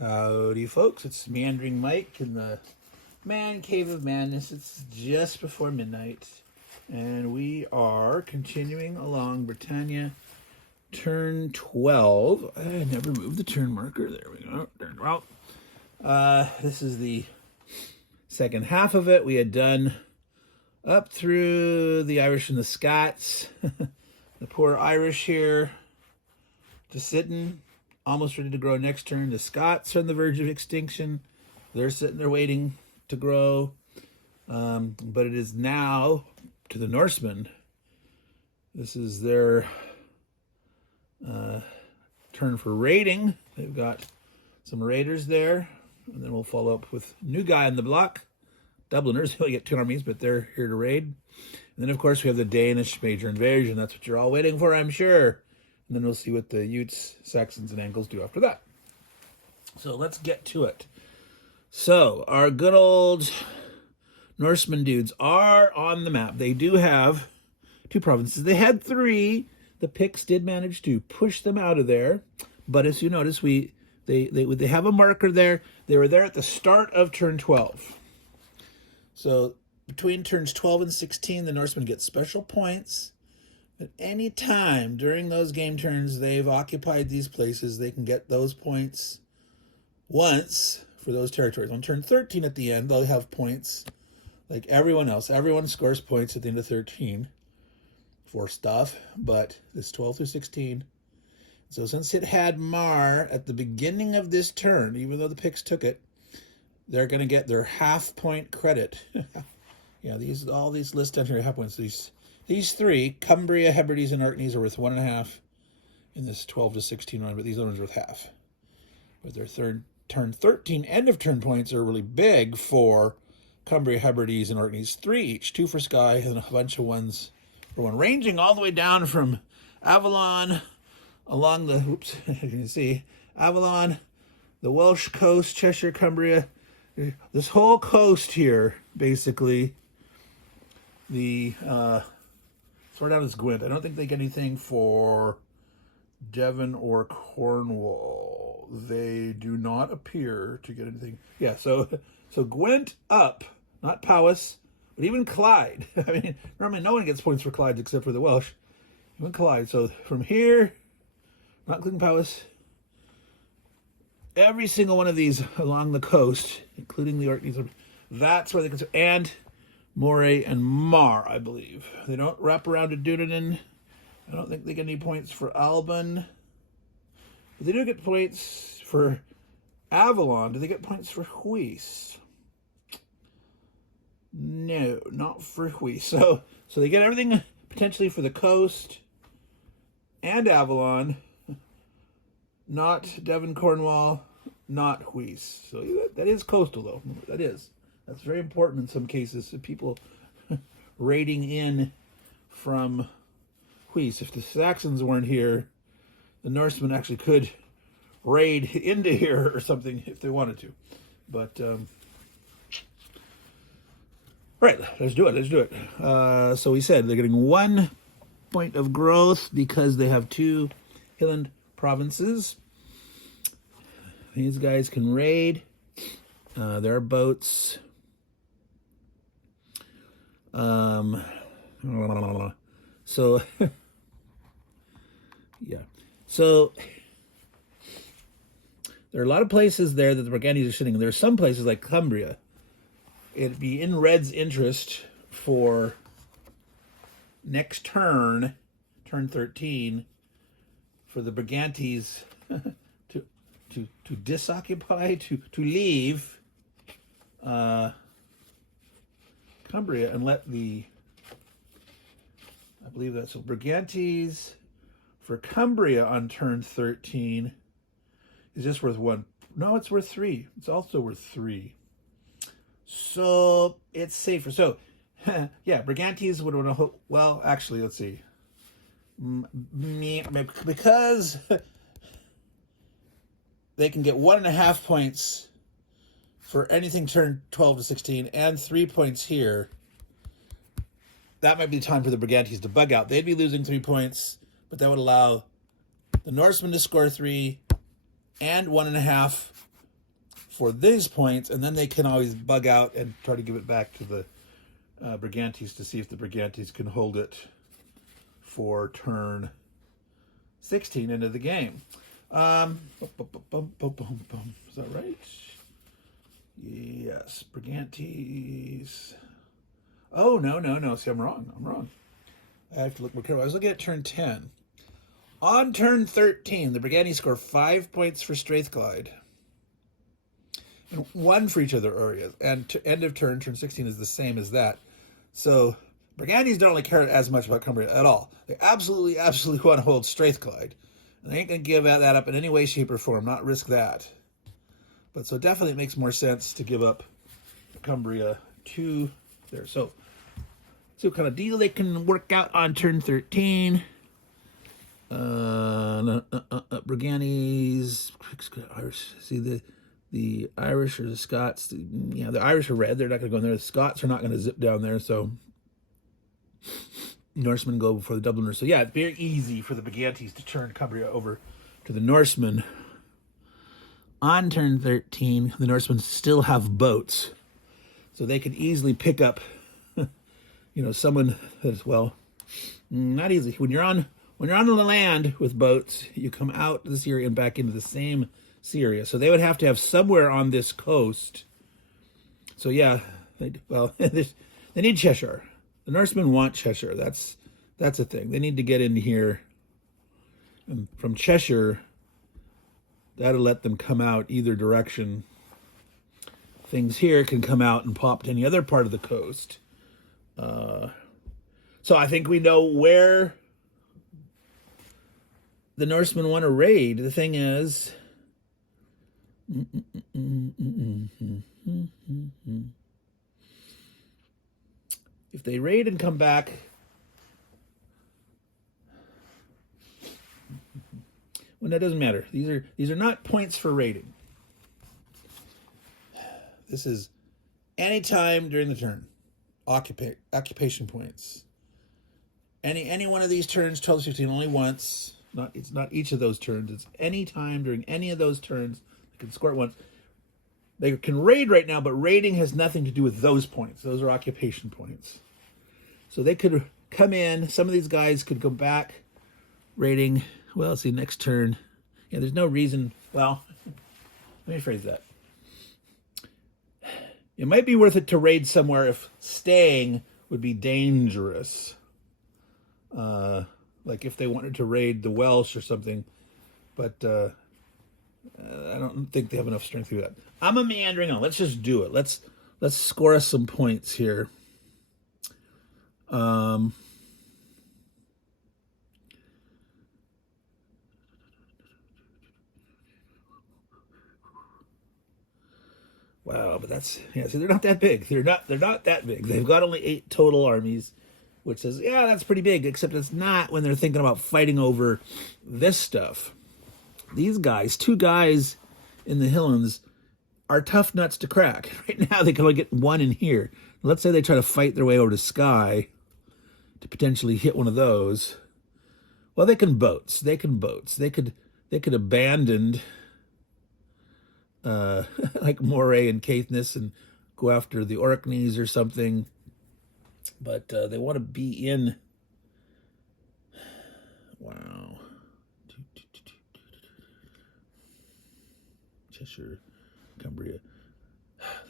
Howdy, folks. It's Meandering Mike in the Man Cave of Madness. It's just before midnight, and we are continuing along Britannia, turn 12. I never moved the turn marker. There we go. Turn 12. This is the second half of it. We had done up through the Irish and the Scots. The poor Irish here, just sitting, almost ready to grow next turn. The Scots are on the verge of extinction. They're sitting there waiting to grow. But it is now to the Norsemen. This is their turn for raiding. They've got some raiders there. And then we'll follow up with new guy on the block. Dubliners, they only get 2 armies, but they're here to raid. And then, of course, we have the Danish major invasion. That's what you're all waiting for, I'm sure. And then we'll see what the Utes, Saxons, and Angles do after that. So let's get to it. So our good old Norseman dudes are on the map. They do have 2 provinces. They had 3. The Picts did manage to push them out of there. But as you notice, they have a marker there. They were there at the start of turn 12. So between turns 12 and 16, the Norsemen get special points. At any time during those game turns they've occupied these places, they can get those points once for those territories. On turn 13 at the end, they'll have points like everyone else. Everyone scores points at the end of 13 for stuff, but this 12 through 16. So since it had Mar at the beginning of this turn, even though the Picts took it, they're going to get their half-point credit. Yeah, all these lists down here have points. These 3, Cumbria, Hebrides, and Orkneys, are worth 1.5 in this 12 to 16 run, but these other ones are worth half. But their turn 13 end of turn points are really big for Cumbria, Hebrides, and Orkneys. 3 each, 2 for Skye, and a bunch of ones for one, ranging all the way down from Avalon along the, as you can see, Avalon, the Welsh coast, Cheshire, Cumbria, this whole coast here, basically. The sort out as Gwent. I don't think they get anything for Devon or Cornwall. They do not appear to get anything. Yeah, so Gwent up, not Powys, but even Clyde. I mean, normally no one gets points for Clyde except for the Welsh. Even Clyde. So from here, not including Powys, every single one of these along the coast, including the Orkneys, that's where they consider, and Moray and Mar, I believe. They don't wrap around to Dunedain. I don't think they get any points for Alban. But they do get points for Avalon. Do they get points for Huis? No, not for Huis. So they get everything potentially for the coast and Avalon. Not Devon, Cornwall, not Huis. So that is coastal, though. That is. That's very important in some cases. People raiding in from Huis. If the Saxons weren't here, the Norsemen actually could raid into here or something if they wanted to. But, right, let's do it. So we said they're getting 1 point of growth because they have 2 Highland provinces. These guys can raid. Their boats. So yeah. So there are a lot of places there that the Brigantes are sitting. There are some places like Cumbria. It'd be in Red's interest for next turn, turn 13, for the Brigantes to disoccupy, to leave Cumbria and let the, I believe that's so Brigantes for Cumbria on turn 13 is just worth 1. No, it's worth 3. It's also worth 3. So it's safer. So yeah, Brigantes would want to, well, actually, let's see. Because they can get 1.5 points for anything turned 12 to 16 and 3 points here. That might be the time for the Brigantes to bug out. They'd be losing 3 points, but that would allow the Norsemen to score 3 and 1.5 for these points, and then they can always bug out and try to give it back to the Brigantes to see if the Brigantes can hold it for turn 16 into the game. Is that right? Yes, Brigantes. Oh, no. See, I'm wrong. I have to look more careful. I was looking at turn 10. On turn 13, the Brigantes score 5 points for Strathclyde. And 1 for each of their areas. And to end of turn 16 is the same as that. So Brigantes don't really care as much about Cumbria at all. They absolutely want to hold Strathclyde. And they ain't going to give that up in any way, shape, or form. Not risk that. But so definitely it makes more sense to give up Cumbria to there. So what kind of deal they can work out on turn 13. Brigantes, Irish. See the Irish or the Scots. The Irish are red. They're not going to go in there. The Scots are not going to zip down there. So Norsemen go before the Dubliners. So yeah, it's very easy for the Brigantes to turn Cumbria over to the Norsemen. On turn 13, the Norsemen still have boats, so they can easily pick up, someone that is, well, not easy. When you're on the land with boats, you come out this area and back into the same area. So they would have to have somewhere on this coast. So yeah, they need Cheshire. The Norsemen want Cheshire. That's a thing. They need to get in here. And from Cheshire, that'll let them come out either direction. Things here can come out and pop to any other part of the coast. So I think we know where the Norsemen want to raid. The thing is, if they raid and come back, well, that doesn't matter. These are not points for raiding. This is any time during the turn. Occupation points. Any one of these turns, 12 to 16, only once. It's not each of those turns. It's any time during any of those turns. They can score it once. They can raid right now, but raiding has nothing to do with those points. Those are occupation points. So they could come in. Some of these guys could go back raiding. Well, let's see, next turn. Yeah, there's no reason. Well, let me phrase that. It might be worth it to raid somewhere if staying would be dangerous. Like if they wanted to raid the Welsh or something. But I don't think they have enough strength to do that. I'm a meandering on. Let's just do it. Let's score us some points here. Wow, but so they're not that big. They're not that big. They've got only 8 total armies, which says, yeah, that's pretty big, except it's not when they're thinking about fighting over this stuff. These guys, 2 guys in the Highlands, are tough nuts to crack. Right now, they can only get 1 in here. Let's say they try to fight their way over to Skye to potentially hit one of those. Well, they can boats. They could abandon like Moray and Caithness and go after the Orkneys or something. But they want to be in. Wow. Cheshire, Cumbria.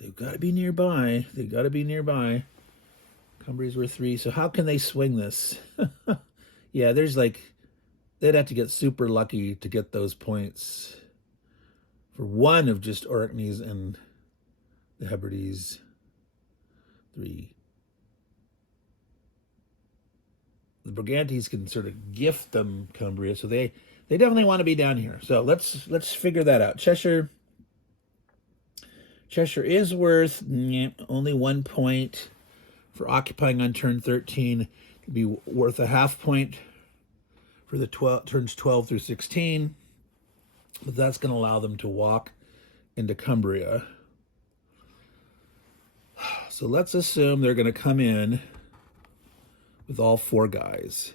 They've got to be nearby. Cumbria's worth 3. So how can they swing this? Yeah, they'd have to get super lucky to get those points for 1 of just Orkneys and the Hebrides. 3. The Brigantes can sort of gift them Cumbria, so they definitely want to be down here. So let's figure that out. Cheshire is worth only 1 point for occupying on turn 13. It'd be worth a half point for the turns 12 through 16. But that's going to allow them to walk into Cumbria. So let's assume they're going to come in with all 4 guys.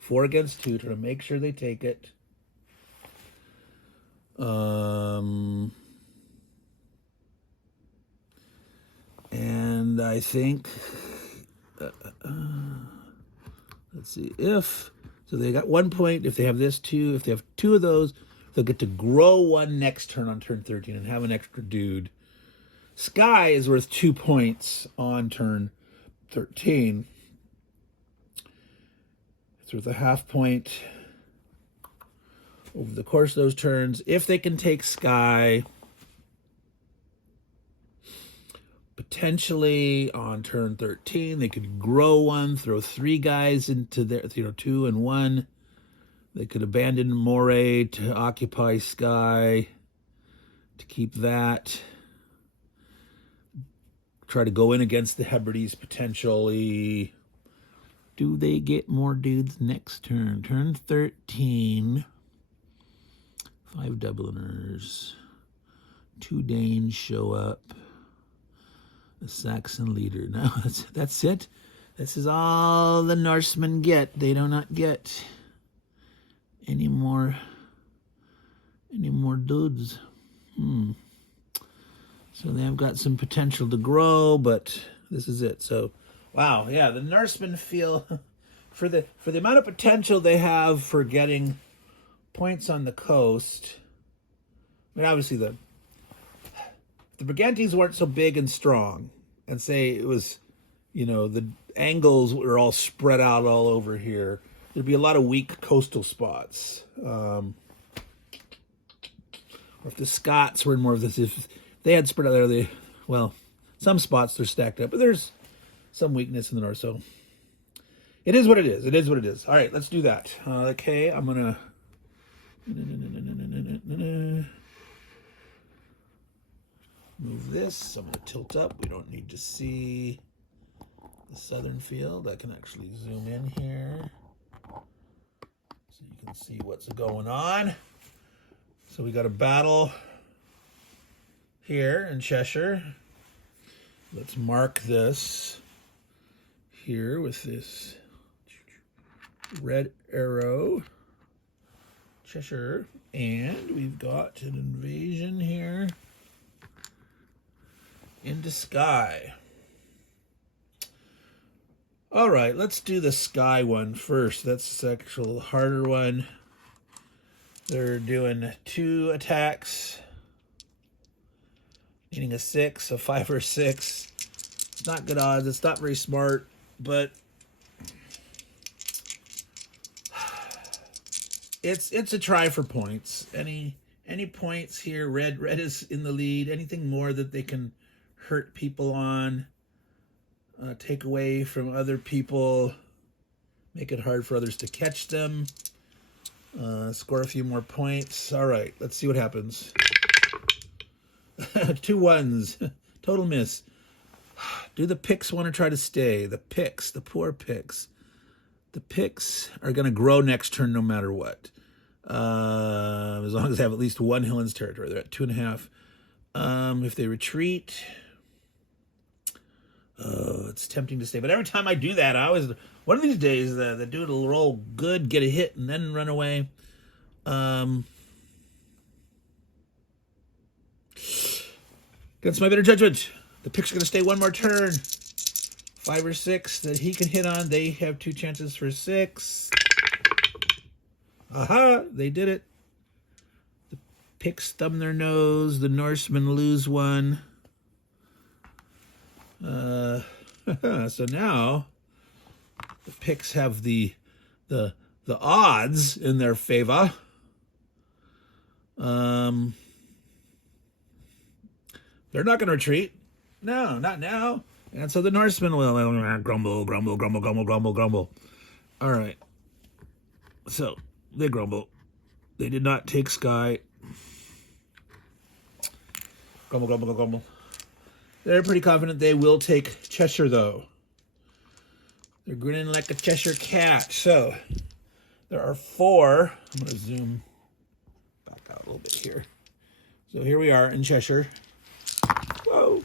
4 against 2 to make sure they take it. I think, let's see, so they got 1 point. If they have this two, if they have two of those, they'll get to grow one next turn on turn 13 and have an extra dude. Sky is worth 2 points on turn 13. It's worth a half point over the course of those turns. If they can take Sky, potentially on turn 13, they could grow one, throw 3 guys into there, 2 and 1. They could abandon Moray to occupy Sky, to keep that. Try to go in against the Hebrides potentially. Do they get more dudes next turn? Turn 13. 5 Dubliners. 2 Danes show up. A Saxon leader. No, that's it. This is all the Norsemen get. They do not get any more dudes. So they've got some potential to grow, but this is it. So, wow, yeah, the Norsemen feel for the amount of potential they have for getting points on the coast. I mean, obviously the Brigantes weren't so big and strong, and say it was, the Angles were all spread out all over here, there'd be a lot of weak coastal spots. Or if the Scots were in more of this, if they had spread out there, some spots they're stacked up, but there's some weakness in the north, so it is what it is. It is what it is. All right, let's do that. Okay, I'm gonna move this. I'm gonna tilt up. We don't need to see the southern field. I can actually zoom in here so you can see what's going on. So we got a battle here in Cheshire. Let's mark this here with this red arrow. Cheshire. And we've got an invasion here into Skye. All right, let's do the Skye one first. That's the actual harder one. They're doing 2 attacks, needing a 6, a 5 or 6. It's not good odds. It's not very smart, but it's a try for points. Any points here? Red is in the lead. Anything more that they can hurt people on, take away from other people, make it hard for others to catch them. Score a few more points. All right, let's see what happens. 2 ones. Total miss. Do the Picts want to try to stay? The Picts, the poor Picts. The Picts are going to grow next turn no matter what. As long as they have at least 1 Hillens territory. They're at 2.5. If they retreat, it's tempting to stay. But every time I do that, I always... One of these days, the dude will roll good, get a hit, and then run away. Against my better judgment, the Picts are going to stay 1 more turn. 5 or 6 that he can hit on. They have 2 chances for 6. Aha! They did it. The Picts thumb their nose. The Norsemen lose 1. So now the Picts have the odds in their favor. They're not going to retreat. No, not now. And so the Norsemen will grumble, grumble, grumble, grumble, grumble, grumble. All right. So they grumble. They did not take Skye. Grumble, grumble, grumble, grumble. They're pretty confident they will take Cheshire, though. They're grinning like a Cheshire cat. So there are 4. I'm going to zoom back out a little bit here. So here we are in Cheshire. Whoa.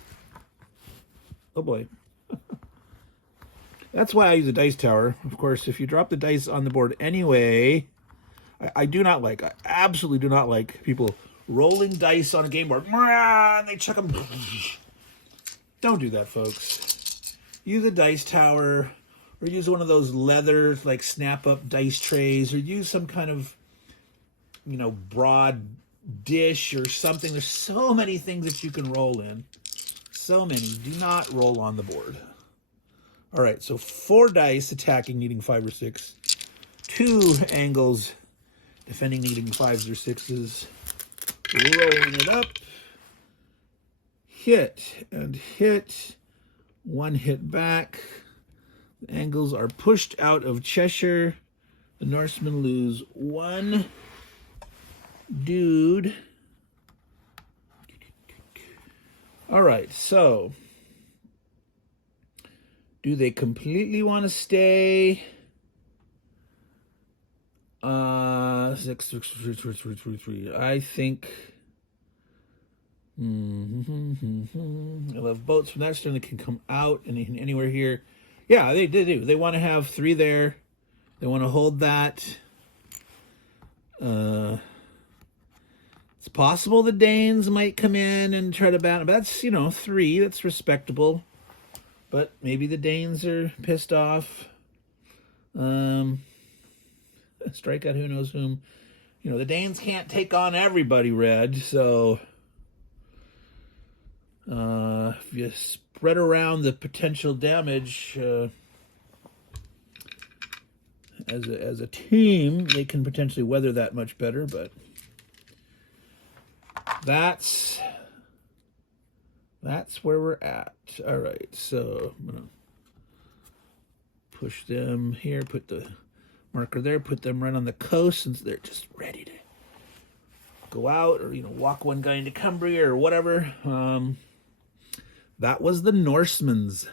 Oh, boy. That's why I use a dice tower. Of course, if you drop the dice on the board anyway, I absolutely do not like people rolling dice on a game board. And they chuck them. Don't do that, folks. use a dice tower, or use one of those leather, like snap-up dice trays, or use some kind of, broad dish or something. There's so many things that you can roll in. So many. Do not roll on the board. All right, so 4 dice attacking, needing 5 or 6. 2 angles defending, needing 5s or 6s. Rolling it up. Hit and hit. 1 hit back. The angles are pushed out of Cheshire. The Norsemen lose 1 dude. All right, so do they completely want to stay? 6, 6, 3, 3, 3, 3, 3. I think. I love boats from that stern that can come out and anywhere here. Yeah, they do. They want to have 3 there. They want to hold that. It's possible the Danes might come in and try to battle. That's, 3. That's respectable. But maybe the Danes are pissed off. Strike out who knows whom. The Danes can't take on everybody, Red. So if you spread around the potential damage as a team, they can potentially weather that much better. But that's where we're at. All right, so I'm gonna push them here, put the marker there, put them right on the coast since they're just ready to go out, or walk one guy into Cumbria or whatever. That was the Norsemans.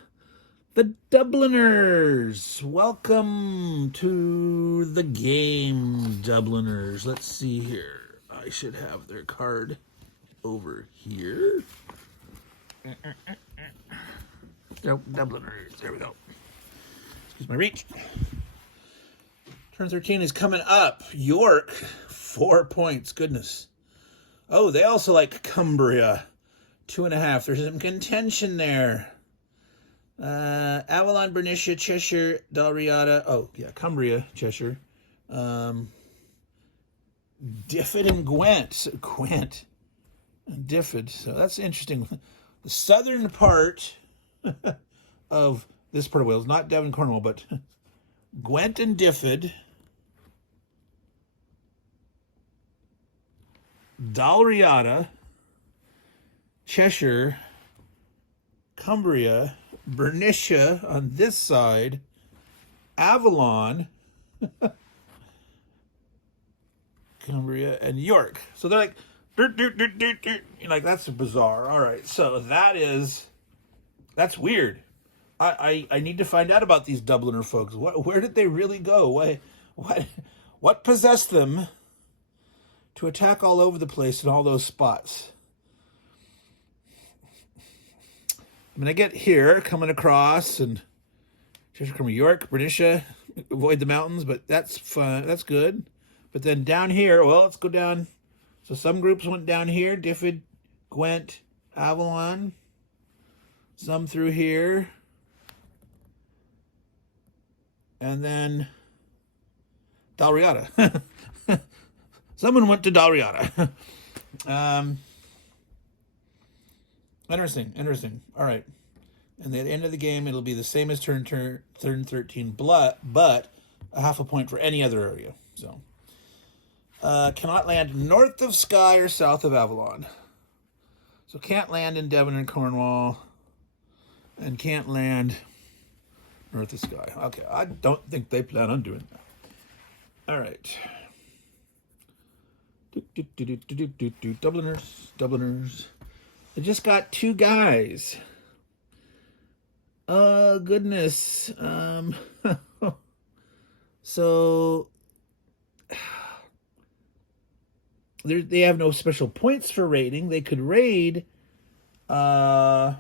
The Dubliners. Welcome to the game, Dubliners. Let's see here. I should have their card over here. Dubliners. There we go. Excuse my reach. Turn 13 is coming up. York, 4 points. Goodness. Oh, they also like Cumbria. 2.5. There's some contention there. Avalon, Bernicia, Cheshire, Dalriada. Oh, yeah, Cumbria, Cheshire. Diffid and Gwent. Gwent and Diffid. So that's interesting. The southern part of this part of Wales, not Devon, Cornwall, but Gwent and Diffid. Dalriada, Cheshire, Cumbria, Bernicia on this side, Avalon, Cumbria, and York. So they're like, that's bizarre. All right, so that's weird. I need to find out about these Dubliner folks. Where did they really go? What possessed them to attack all over the place in all those spots? I mean, I get here, coming across, and Cheshire, York, Bernicia, avoid the mountains, but that's fun. That's good. But then down here, well, let's go down. So some groups went down here, Diffid, Gwent, Avalon. Some through here. And then Dalriada. Someone went to Dalriada. Interesting. All right. And at the end of the game, it'll be the same as turn 13, but a half a point for any other area. So, cannot land north of Skye or south of Avalon. So can't land in Devon and Cornwall, and can't land north of Skye. Okay, I don't think they plan on doing that. All right. Dubliners. I just got 2 guys. Oh, goodness. So they have no special points for raiding. They could raid. The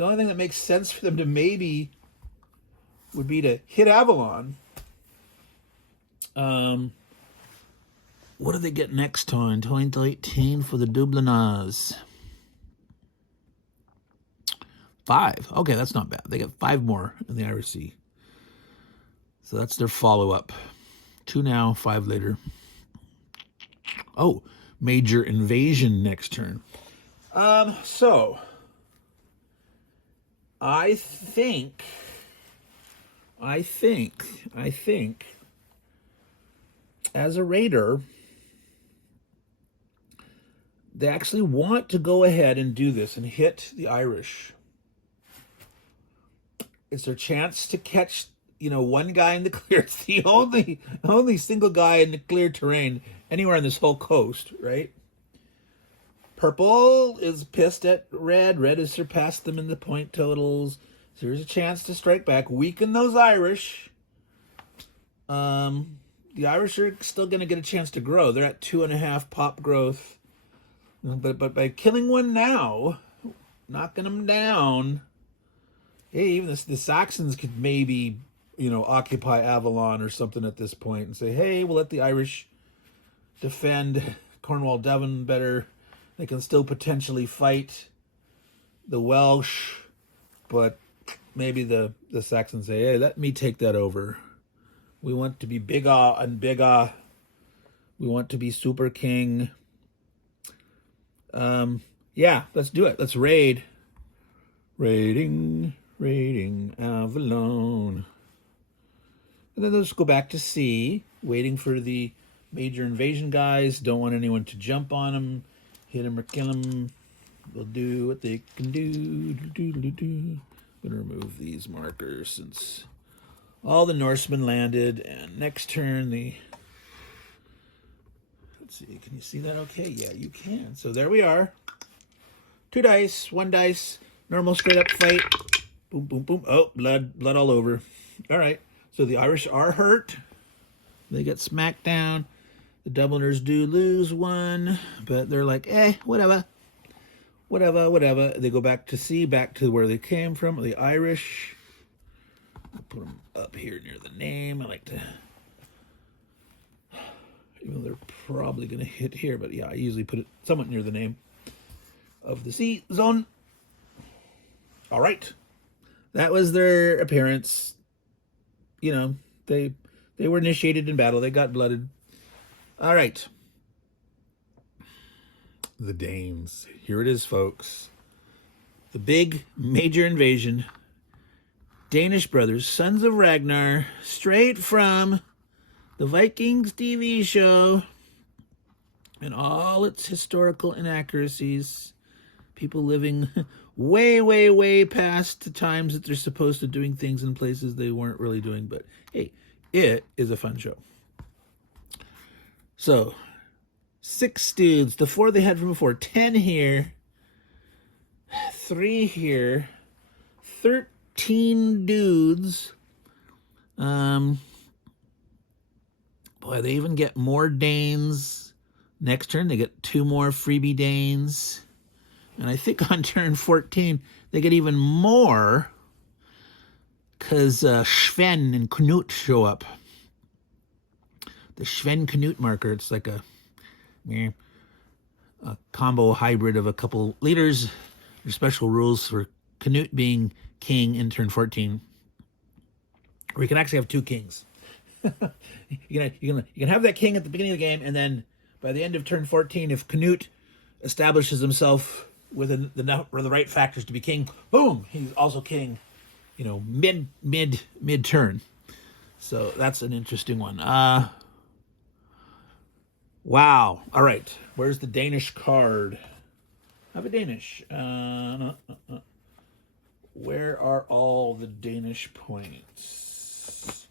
only thing that makes sense for them to maybe would be to hit Avalon. What do they get next time? 2018 for the Dubliners. 5. Okay, that's not bad. They got 5 more in the Irish Sea. So that's their follow-up. 2 now, 5 later. Oh, major invasion next turn. So I think as a raider, they actually want to go ahead and do this and hit the Irish. It's their chance to catch, one guy in the clear. It's the only single guy in the clear terrain anywhere on this whole coast, right? Purple is pissed at red. Red has surpassed them in the point totals. So there's a chance to strike back, weaken those Irish. The Irish are still going to get a chance to grow. They're at 2.5 pop growth. But by killing one now, knocking them down, hey, even the Saxons could maybe, occupy Avalon or something at this point and say, hey, we'll let the Irish defend Cornwall, Devon better. They can still potentially fight the Welsh, but maybe the Saxons say, hey, let me take that over. We want to be bigger and bigger. We want to be super king. Yeah, let's do it. Let's raid. Raiding Avalon. And then let's go back to sea, waiting for the major invasion guys. Don't want anyone to jump on them, hit them or kill them. They'll do what they can do. I'm going to remove these markers since all the Norsemen landed. And next turn, let's see, can you see that okay? Yeah, you can. So there we are. 2 dice, 1 dice, normal straight up fight. Boom, boom, boom. Oh, blood all over. All right. So the Irish are hurt. They get smacked down. The Dubliners do lose 1, but they're like, whatever. They go back to sea, back to where they came from. The Irish. I'll put them up here near the name. I like to, even though they're probably going to hit here, but yeah, I usually put it somewhat near the name of the sea zone. All right. That was their appearance. They were initiated in battle. They got blooded. All right. The Danes. Here it is, folks. The big major invasion. Danish brothers, sons of Ragnar, straight from the Vikings TV show and all its historical inaccuracies. People living way, way, way past the times that they're supposed to doing things in places they weren't really doing. But hey, it is a fun show. So, 6 dudes. The 4 they had from before. 10 here. 3 here. 13 dudes. Boy, they even get more Danes. Next turn, they get 2 more freebie Danes. And I think on turn 14, they get even more because Sven and Knut show up. The Sven-Knut marker, it's like a combo hybrid of a couple leaders. There's special rules for Knut being king in turn 14. Or you can actually have 2 kings. you can have that king at the beginning of the game, and then by the end of turn 14, if Knut establishes himself with the right factors to be king, boom, he's also king, mid turn. So that's an interesting one. Wow. All right. Where's the Danish card? I have a Danish. Where are all the Danish points?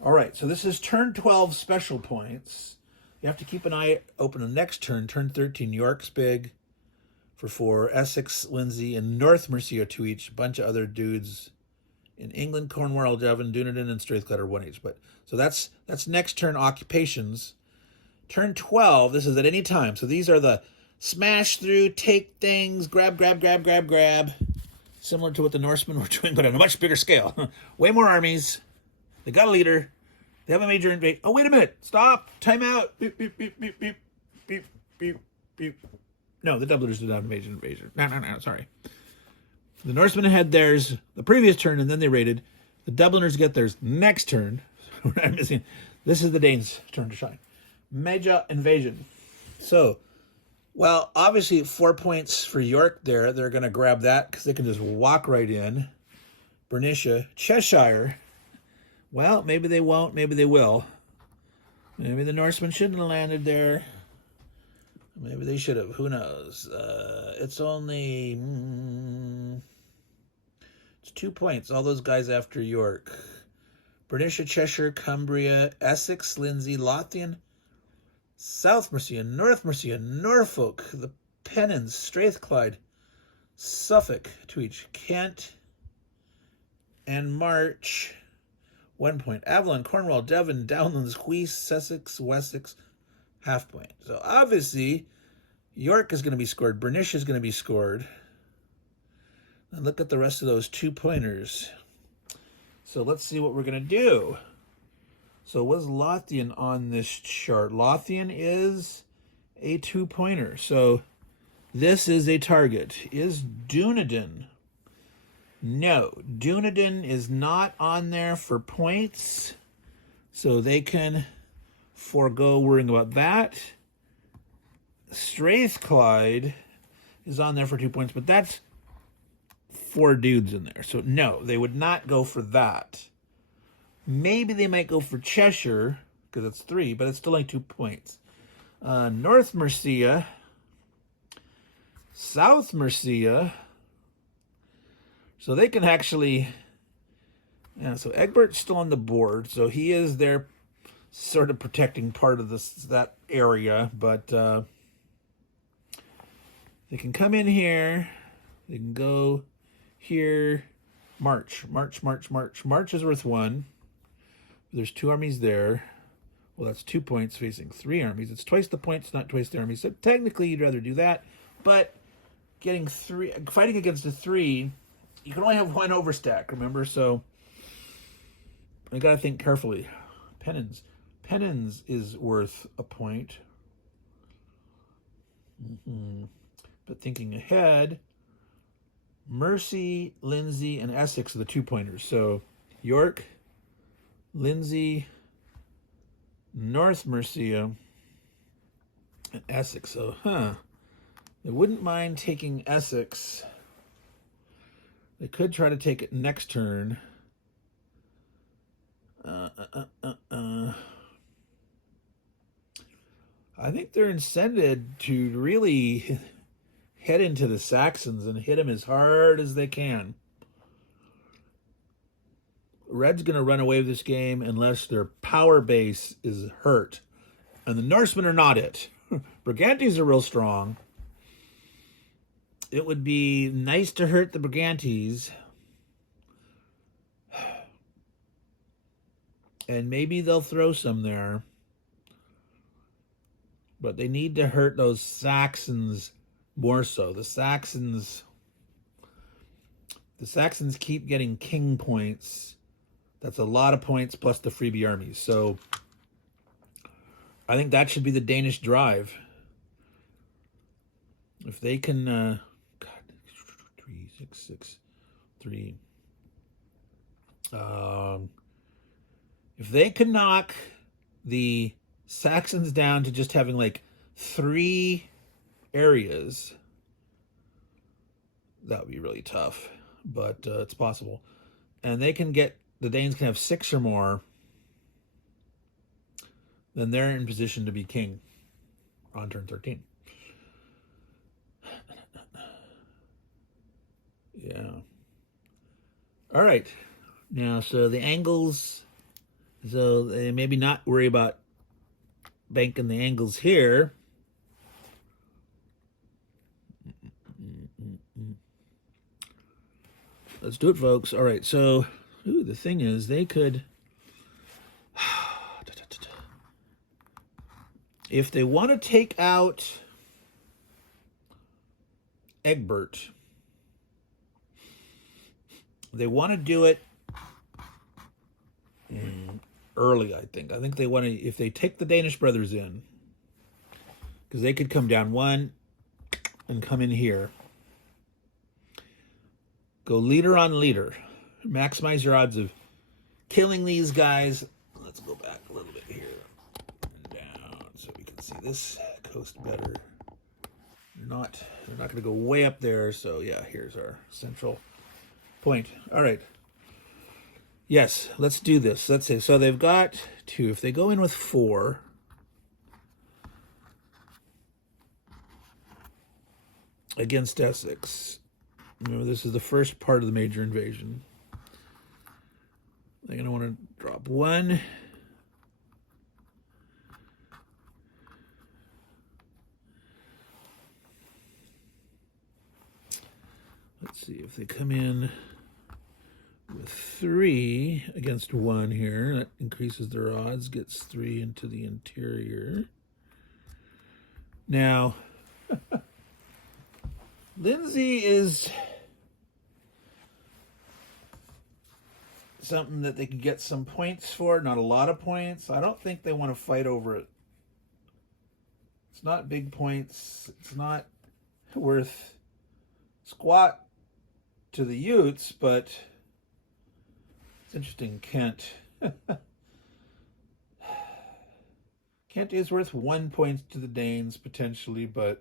All right. So this is turn 12 special points. You have to keep an eye open the next turn. Turn 13, York's big for 4. Essex, Lindsay, and North Mercia 2 each. A bunch of other dudes in England, Cornwall, Devon, Dunedin, and Strathclyde are 1 each. But so that's next turn occupations. Turn 12, this is at any time. So these are the smash through, take things, grab. Similar to what the Norsemen were doing, but on a much bigger scale. Way more armies. They got a leader. They have a major invasion. Oh, wait a minute. Stop. Time out. Beep, beep, beep, beep, beep, beep, beep, beep. No, the Dubliners did not have a major invasion. No, sorry. The Norsemen had theirs the previous turn, and then they raided. The Dubliners get theirs next turn. I'm missing. This is the Danes' turn to shine. Major invasion. So, well, obviously 4 points for York there. They're going to grab that because they can just walk right in. Bernicia, Cheshire. Well, maybe they won't. Maybe they will. Maybe the Norsemen shouldn't have landed there. Maybe they should have. Who knows? It's only... it's 2 points. All those guys after York. Bernicia, Cheshire, Cumbria, Essex, Lindsey, Lothian, South Mercia, North Mercia, Norfolk, the Pennons, Strathclyde, Suffolk, to each, Kent, and March, 1 point. Avalon, Cornwall, Devon, Downlands, Huis, Sussex, Wessex, half point. So obviously, York is going to be scored. Bernicia is going to be scored. And look at the rest of those 2-pointers. So let's see what we're going to do. So what's Lothian on this chart? Lothian is a 2-pointer. So this is a target. Is Dunedin? No, Dunedin is not on there for points. So they can forego worrying about that. Strathclyde is on there for 2 points, but that's 4 dudes in there. So no, they would not go for that. Maybe they might go for Cheshire, because it's 3, but it's still only 2 points. North Mercia, South Mercia. So they can actually... yeah, so Egbert's still on the board, so he is there sort of protecting part of that area, but they can come in here. They can go here. March is worth 1. There's 2 armies there. Well, that's 2 points facing 3 armies. It's twice the points, not twice the armies. So technically, you'd rather do that. But fighting against a 3, you can only have 1 overstack, remember? So I got to think carefully. Pennons is worth a point. But thinking ahead, Mercia, Lindsey, and Essex are the 2-pointers. So York, Lindsey, North Mercia, and Essex. So, they wouldn't mind taking Essex. They could try to take it next turn. I think they're incented to really head into the Saxons and hit them as hard as they can. Red's going to run away with this game unless their power base is hurt. And the Norsemen are not it. Brigantes are real strong. It would be nice to hurt the Brigantes. And maybe they'll throw some there. But they need to hurt those Saxons more so. The Saxons keep getting king points. That's a lot of points plus the freebie armies. So I think that should be the Danish drive. If they can, 3, 6, 6, 3. If they can knock the Saxons down to just having like 3 areas, that would be really tough, but it's possible. And the Danes can have 6 or more, then they're in position to be king on turn 13. Yeah. All right. Now, so the angles, so they maybe not worry about banking the angles here. Let's do it, folks. All right, so the thing is, they could, if they want to take out Egbert, they want to do it early, I think. I think they want to, if they take the Danish brothers in, because they could come down 1 and come in here. go leader on leader. Maximize your odds of killing these guys. Let's go back a little bit here and down so we can see this coast better. They're not going to go way up there. So yeah, here's our central point. All right. Yes, let's do this. Let's say, so they've got 2. If they go in with 4, against Essex, remember this is the first part of the major invasion. They're going to want to drop 1. Let's see if they come in with 3 against 1 here. That increases their odds, gets 3 into the interior. Now, Lindsay is something that they can get some points for, not a lot of points. I don't think they want to fight over it. It's not big points. It's not worth squat to the Utes, but it's interesting. Kent. Kent is worth 1 point to the Danes potentially, but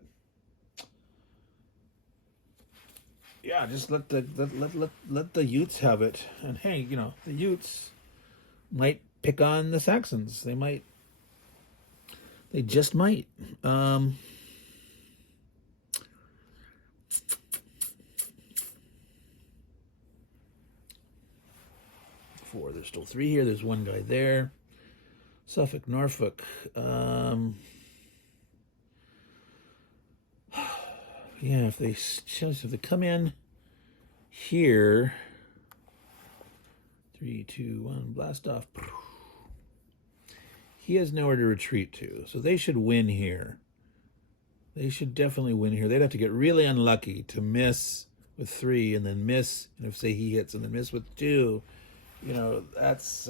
yeah, just let the Utes have it. And hey, you know, the Utes might pick on the Saxons. They just might. 4. There's still 3 here. There's 1 guy there. Suffolk, Norfolk. Yeah, if they come in here, 3, 2, 1, blast off. He has nowhere to retreat to, so they should win here. They should definitely win here. They'd have to get really unlucky to miss with 3 and then miss, and if say he hits and then miss with 2, you know, that's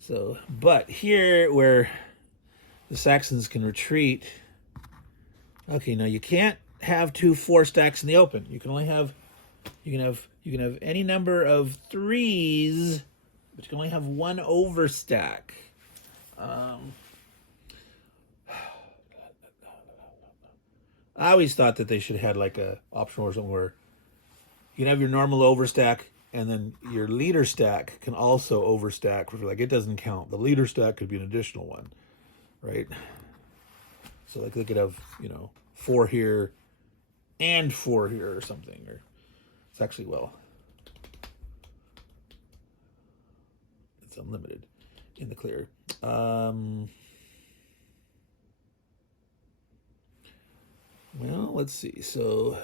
so. But here where the Saxons can retreat. Okay, now you can't have 2 4 stacks in the open. You can only have, you can have any number of 3s, but you can only have 1 overstack. I always thought that they should have had like a option or something where you can have your normal overstack and then your leader stack can also overstack. Like it doesn't count. The leader stack could be an additional one, right? So like they could have, you know, 4 here and 4 here or something. Or it's actually, well, it's unlimited in the clear. Well, let's see. So,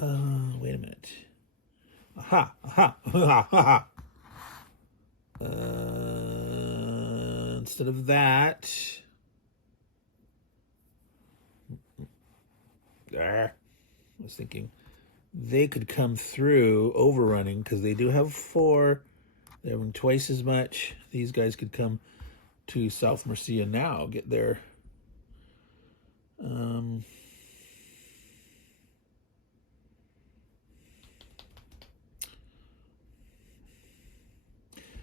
wait a minute. Aha, aha, aha, aha. Instead of that, I was thinking they could come through overrunning because they do have 4. They're having twice as much. These guys could come to South Mercia now, get there.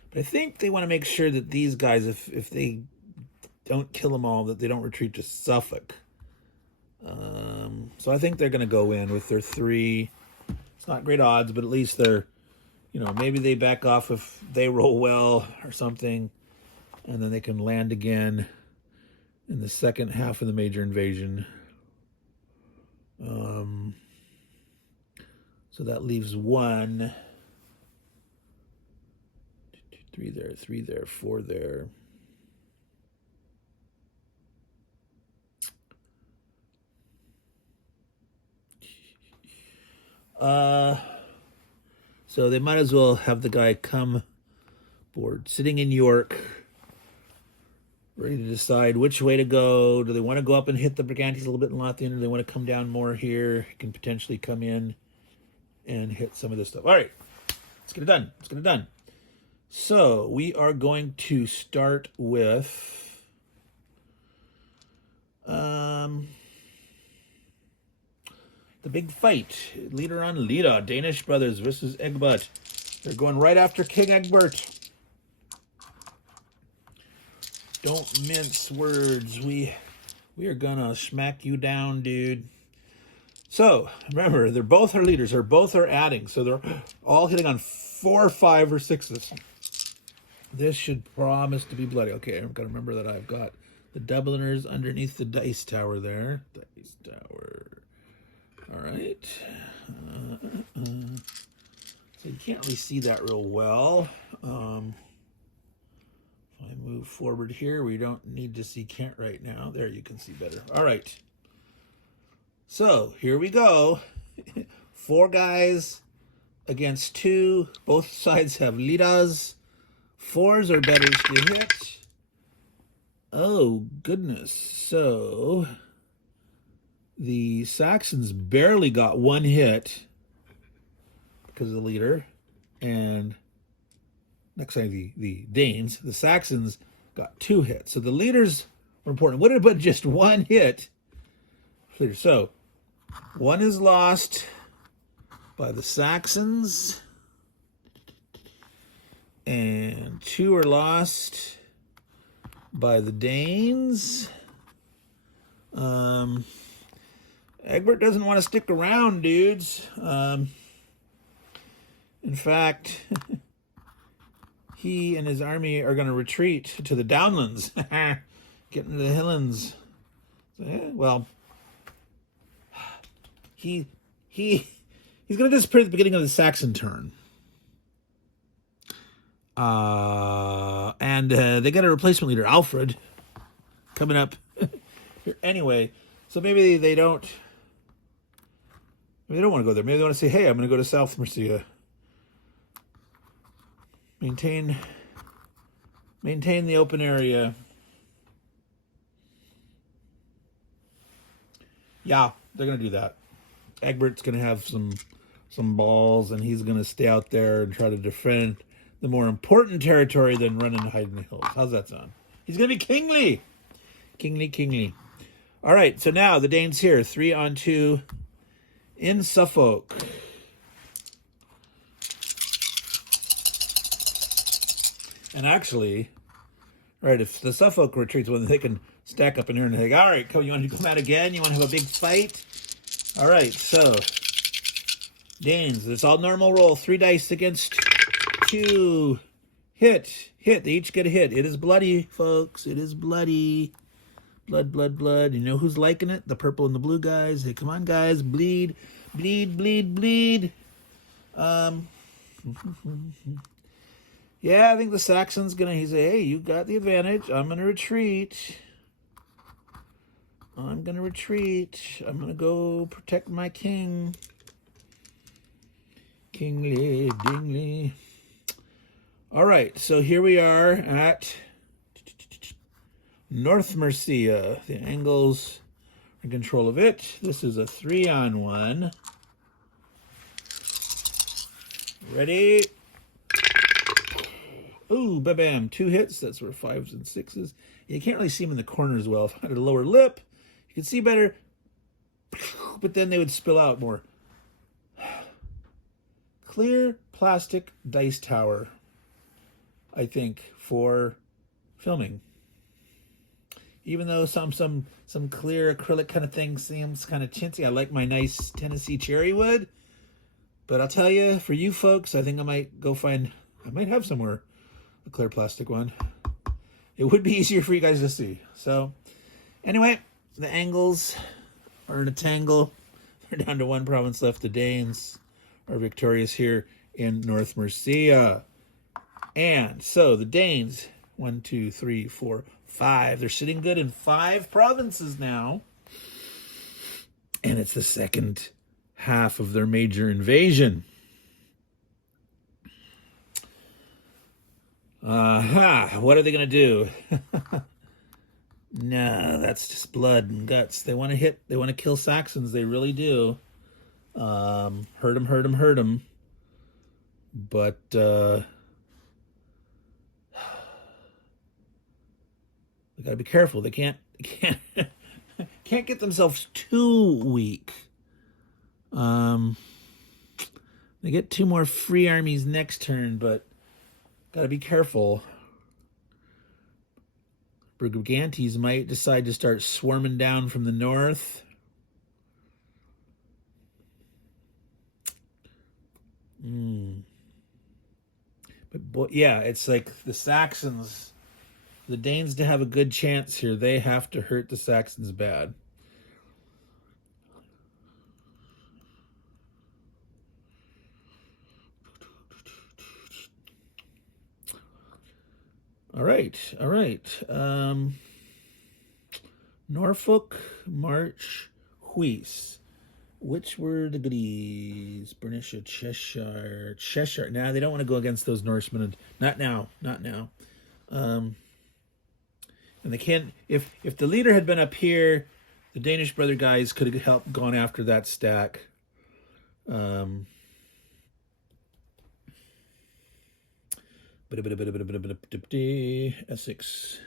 But I think they want to make sure that these guys, if they don't kill them all, that they don't retreat to Suffolk. So I think they're going to go in with their 3. It's not great odds, but at least they're, you know, maybe they back off if they roll well or something, and then they can land again in the second half of the major invasion. So that leaves 1. 3 there, 3 there, 4 there. So they might as well have the guy come board, sitting in York, ready to decide which way to go. Do they want to go up and hit the Brigantes a little bit in Lothian, or do they want to come down more here? He can potentially come in and hit some of this stuff. All right, let's get it done. Let's get it done. So we are going to start with the big fight. Leader on Lida. Danish brothers versus Egbert. They're going right after King Egbert. Don't mince words. We are gonna smack you down, dude. So remember, they're both our leaders, or both are adding, so they're all hitting on 4, 5, or 6s. This should promise to be bloody. Okay, I'm gonna remember that I've got the Dubliners underneath the dice tower there. Dice tower. All right. So you can't really see that real well. If I move forward here, we don't need to see Kent right now. There, you can see better. All right. So here we go. 4 guys against 2. Both sides have Lidas. 4s are better to hit. Oh, goodness. So the Saxons barely got 1 hit because of the leader. And next time the Danes, the Saxons got 2 hits. So the leaders were important. Would have put just 1 hit. So 1 is lost by the Saxons. And 2 are lost by the Danes. Egbert doesn't want to stick around, dudes. In fact, he and his army are going to retreat to the downlands, get into the highlands. So, yeah, well, he's going to disappear at the beginning of the Saxon turn. And they got a replacement leader, Alfred, coming up here anyway. So maybe they don't want to go there. Maybe they want to say, hey, I'm going to go to South Mercia. Maintain the open area. Yeah, they're going to do that. Egbert's going to have some balls, and he's going to stay out there and try to defend the more important territory than run and hide in the hills. How's that sound? He's going to be kingly. Kingly. All right, so now the Danes here, 3 on 2 in Suffolk. And actually, right, if the Suffolk retreats, well, they can stack up in here and think, all right, you want to come out again? You want to have a big fight? All right, so Danes, it's all normal roll. 3 dice against 2. Hit. They each get a hit. It is bloody, folks. It is bloody. Blood. You know who's liking it? The purple and the blue guys. Hey, come on, guys. Bleed. Yeah, I think the Saxon's going to say, hey, you got the advantage. I'm going to retreat. I'm going to go protect my king. Kingly, dingly. All right, so here we are at North Mercia. The Angles are in control of it. This is a 3-on-1. Ready? Ooh, bam, 2 hits. That's where 5s and 6s. You can't really see them in the corners well. If I had a lower lip, you could see better. But then they would spill out more. Clear plastic dice tower, I think, for filming. Even though some clear acrylic kind of thing seems kind of chintzy. I like my nice Tennessee cherry wood. But I'll tell you, for you folks, I think I might have somewhere a clear plastic one. It would be easier for you guys to see. So anyway, the Angles are in a tangle. They're down to 1 province left. The Danes are victorious here in North Mercia. And so the Danes, 1, 2, 3, 4, 5. They're sitting good in 5 provinces now. And it's the second half of their major invasion. What are they going to do? No, that's just blood and guts. They want to kill Saxons. They really do. Hurt them. But, they got to be careful. They can't get themselves too weak. They get 2 more free armies next turn, but gotta be careful. Brigantes might decide to start swarming down from the north. But yeah, it's like the Saxons, the Danes to have a good chance here, they have to hurt the Saxons bad. All right. Norfolk, March, Huis. Which were the goodies? Bernicia, Cheshire. Nah, they don't want to go against those Norsemen. Not now. And they can't. If the leader had been up here, the Danish brother guys could have helped gone after that stack. Essex,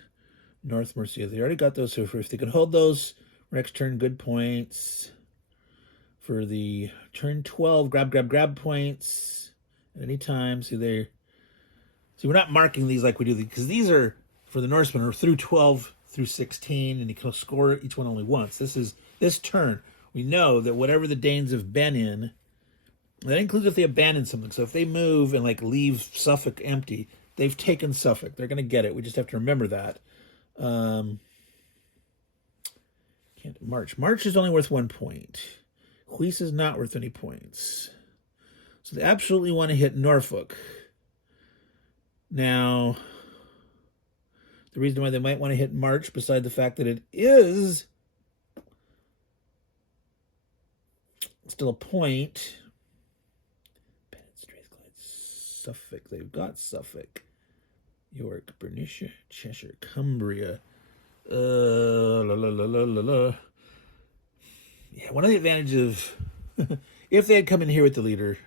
North Mercia. They already got those. So if they can hold those next turn, good points. For the turn 12, grab points at any time. See, we're not marking these like we do, because these are, for the Norsemen, are through 12 through 16, and you can score each one only once. This turn, we know that whatever the Danes have been in, that includes if they abandon something. So if they move and like leave Suffolk empty, they've taken Suffolk. They're going to get it. We just have to remember that. March is only worth 1 point. Huis is not worth any points. So they absolutely want to hit Norfolk. Now, the reason why they might want to hit March, beside the fact that it is still a point. Suffolk. They've got Suffolk. York, Bernicia, Cheshire, Cumbria. Yeah, one of the advantages of if they had come in here with the leader,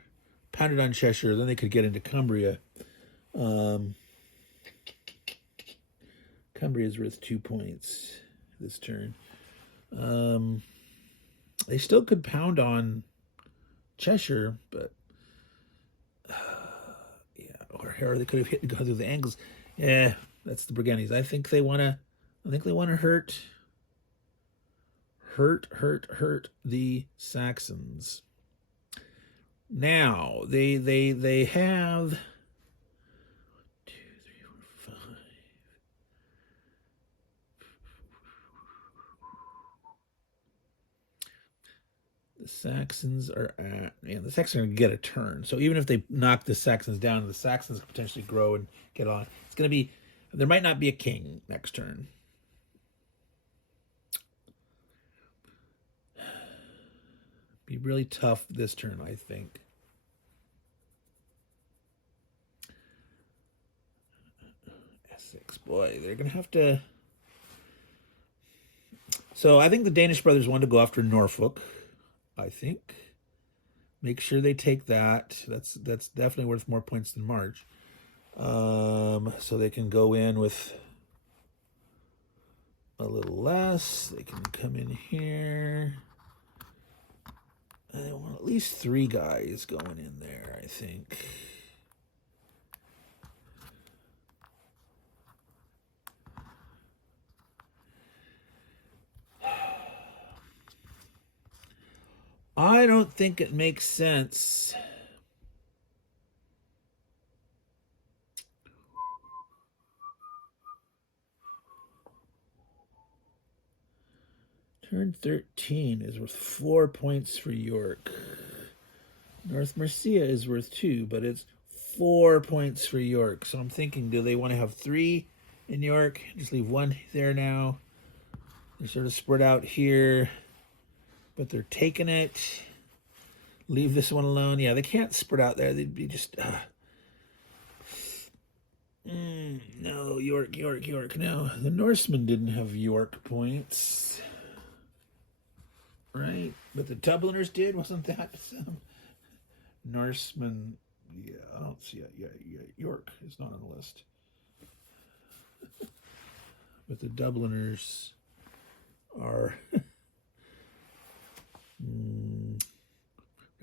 pounded on Cheshire, then they could get into Cumbria. Cumbria is worth 2 points this turn. They still could pound on Cheshire, but or they could have gone through the angles. Yeah, that's the Brigantes. I think they want to hurt the Saxons. Now they have 2, 3, 4, 5. The Saxons are the Saxons are going to get a turn. So even if they knock the Saxons down, the Saxons could potentially grow and get on. It's going to be, there might not be a king next turn. Be really tough this turn, I think. Essex, boy, they're going to have to. So I think the Danish brothers want to go after Norfolk. I think. Make sure they take that. That's definitely worth more points than March. So they can go in with a little less. They can come in here. I want at least 3 guys going in there, I think. I don't think it makes sense. Turn 13 is worth 4 points for York. North Mercia is worth 2, but it's 4 points for York. So I'm thinking, do they want to have 3 in York? Just leave 1 there now. They're sort of spread out here, but they're taking it. Leave this one alone. Yeah, they can't spread out there. They'd be just... No, York. No, the Norsemen didn't have York points. Right? But the Dubliners did? Wasn't that some... Norsemen... Yeah, I don't see it. Yeah, York is not on the list. But the Dubliners are...